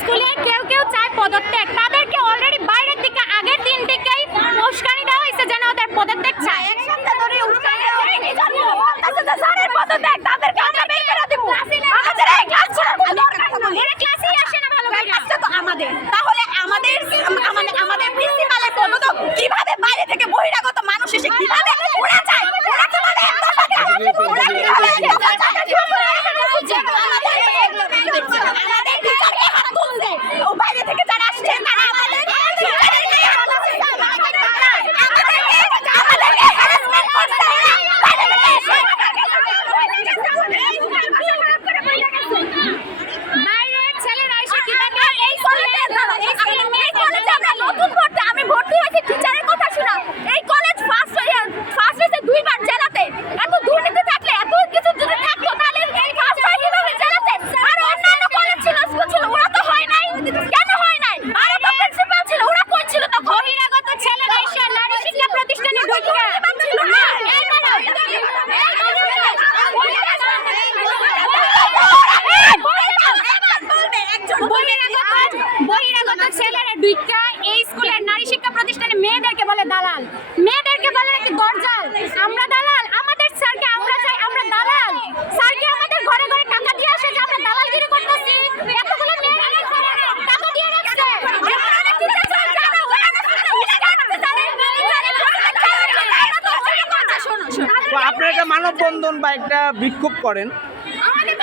স্কুলে কেউ কেউ চায় পদত্যাগ, তাদেরকে অলরেডি বাইরের দিকে আগের দিন থেকেই উস্কানি দেওয়া হয়েছে যেন ওদের পদত্যাগ চায়। এক সপ্তাহ ধরে উস্কানি দেওয়া হয়েছে স্যারের পদত্যাগ, তাদেরকে আমরা বের করে দেব। আমাদের এই ক্লাস এরা ক্লাসেই আসে না ভালো করে, তো আমাদের তাহলে আমাদের প্রিন্সিপালের পদত্যাগ কিভাবে বাইরে থেকে বহিরাগত মানুষ এসে কিভাবে ওরা চায়, ওরা কিভাবে আমাদের টিচারকে হাত তুলছে, ও বাইরে থেকে যারা আসছে তারা আমাদের বাইরের ছেলেরা এসে কিভাবে এই কলেজে আমরা নতুন পড়তে আমি ভর্তি হয়েছি টিচারের কথা শোনা। এই কলেজ ফার্স্ট হয়েছে 2 বার জেলাতে। এত দুর্নীতি থাকলে, এত কিছু যদি থাকতো তাহলে এই ফার্স্ট হয় কিভাবে জেলাতে? আর অন্যান্য কলেজ ছিল, স্কুল ছিল, ওরা তো হয় নাই। কেন হয় নাই? আর তো প্রিন্সিপাল ছিল, ওরা কই ছিল তখন? বহিরাগত ছেলেরা এসে নারী শিক্ষা প্রতিষ্ঠানে ঢুকে ছিল না। বহিরাগত ছেলেরা ঢুকা এই স্কুলের নারী শিক্ষা প্রতিষ্ঠানে মেয়েদেরকে বলে দালাল, মেয়েদেরকে বলে নাকি দরজাল। আমরা দালাল? আমাদের স্যারকে আমরা চাই, আমরা দালাল। স্যারকে আমাদের ঘরে ঘরে টাকা দিয়ে আসে যে আমরা দালালগিরি করতেছি। এতগুলো মেয়ে টাকা দিয়ে রাখছে। তো আপনারা একটা মানববন্ধন বা একটা বিক্ষোভ করেন, আমাদের